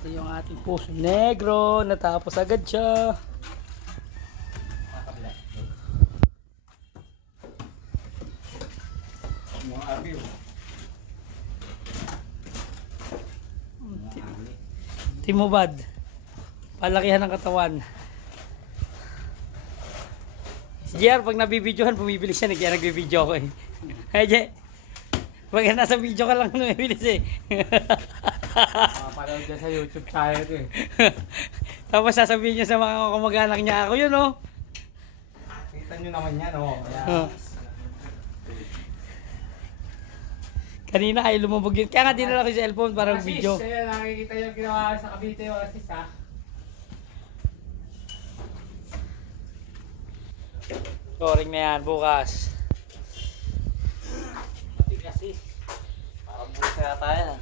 Ito yung ating puso negro. Natapos agad siya. Timubad. Palakihan ng katawan. Si JR, pag nabibidyohan, bumibili siya. Kaya nagbibidyo ko eh. Hey, Jay. Pag nasa video ka lang, bumibilis eh. Mapapanood dyan sa YouTube channel ko eh. Tapos sasabihin niya sa mga kamag-anak niya, ako yun oh. Kita nyo naman yan oh. Oh. Kanina ay lumabog yun. Kaya nga dinala ko yung cellphone para video. Assist, ayan, nakikita yung ginawa sa Cavite yung assist ha. Scoring na yan bukas. Matigas eh. Parang busa yata yan.